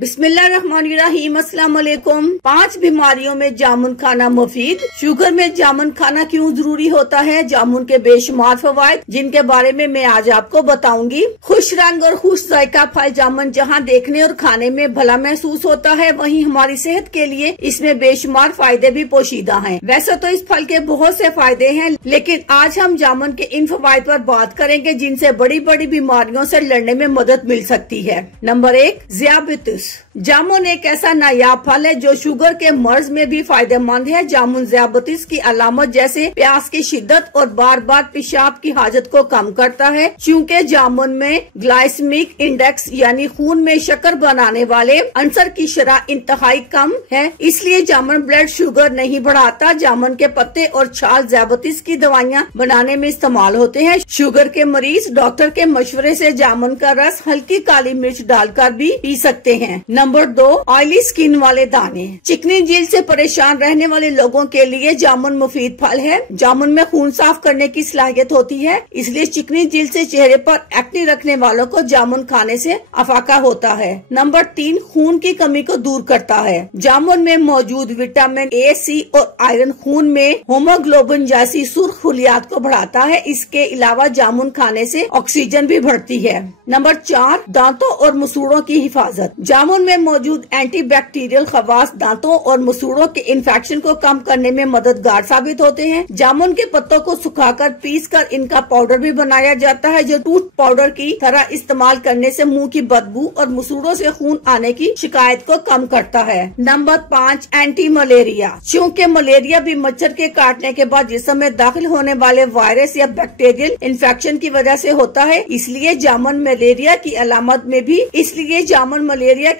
बिस्मिल्लाहिर्रहमानिर्रहीम, अस्सलाम वालेकुम। 5 बीमारियों में जामुन खाना मुफीद। शुगर में जामुन खाना क्यों जरूरी होता है? जामुन के बेशुमार फवायद जिनके बारे में मैं आज आपको बताऊंगी। खुश रंग और खुश जायका फल जामुन जहां देखने और खाने में भला महसूस होता है, वहीं हमारी सेहत के लिए इसमें बेशुमार फायदे भी पोशीदा हैं। वैसे तो इस फल के बहुत से फायदे हैं, लेकिन आज हम जामुन के इन फवायद पर बात करेंगे जिनसे बड़ी बड़ी बीमारियों से लड़ने में मदद मिल सकती है। नंबर 1, ज़ियाबितिस। जामुन एक ऐसा नायाब फल है जो शुगर के मर्ज में भी फायदेमंद है। जामुन ज़ियाबितिस की अलामत जैसे प्यास की शिद्दत और बार बार पेशाब की हाजत को कम करता है। चूँकि जामुन में ग्लाइसेमिक इंडेक्स यानी खून में शक्कर बनाने वाले अंसर की शरह इंतहाई कम है, इसलिए जामुन ब्लड शुगर नहीं बढ़ाता। जामुन के पत्ते और छाल ज़ियाबितिस की दवाइयाँ बनाने में इस्तेमाल होते हैं। शुगर के मरीज डॉक्टर के मशवरे से जामुन का रस हल्की काली मिर्च डालकर भी पी सकते हैं। नंबर 2, ऑयली स्किन वाले दाने। चिकनी जिल्द से परेशान रहने वाले लोगों के लिए जामुन मुफीद फल है। जामुन में खून साफ करने की सलाहियत होती है, इसलिए चिकनी जिल्द से चेहरे पर एक्ने रखने वालों को जामुन खाने से अफाका होता है। नंबर 3, खून की कमी को दूर करता है। जामुन में मौजूद विटामिन ए, सी और आयरन खून में होमोग्लोबिन जैसी सुर्ख खुलियात को बढ़ाता है। इसके अलावा जामुन खाने से ऑक्सीजन भी बढ़ती है। नंबर 4, दांतों और मसूड़ों की हिफाजत। जामुन में मौजूद एंटीबैक्टीरियल खवास दांतों और मसूड़ों के इन्फेक्शन को कम करने में मददगार साबित होते हैं। जामुन के पत्तों को सुखाकर पीसकर इनका पाउडर भी बनाया जाता है, जो टूथ पाउडर की तरह इस्तेमाल करने से मुंह की बदबू और मसूड़ों से खून आने की शिकायत को कम करता है। Number 5, anti malaria. चूँकि मलेरिया भी मच्छर के काटने के बाद जिस्म में दाखिल होने वाले वायरस या बैक्टीरियल इन्फेक्शन की वजह से होता है, इसलिए जामुन मलेरिया की अलामत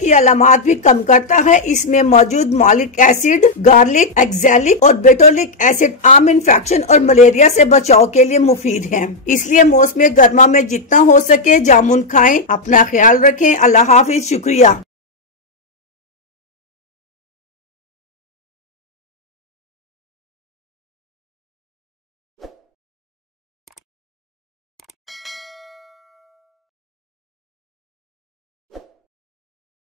की अलामत भी कम करता है। इसमें मौजूद मॉलिक एसिड, गार्लिक, एक्जेलिक और बेटोलिक एसिड आम इन्फेक्शन और मलेरिया से बचाव के लिए मुफीद हैं। इसलिए मौसम गर्मा में जितना हो सके जामुन खाएं। अपना ख्याल रखें। अल्लाह हाफिज। शुक्रिया।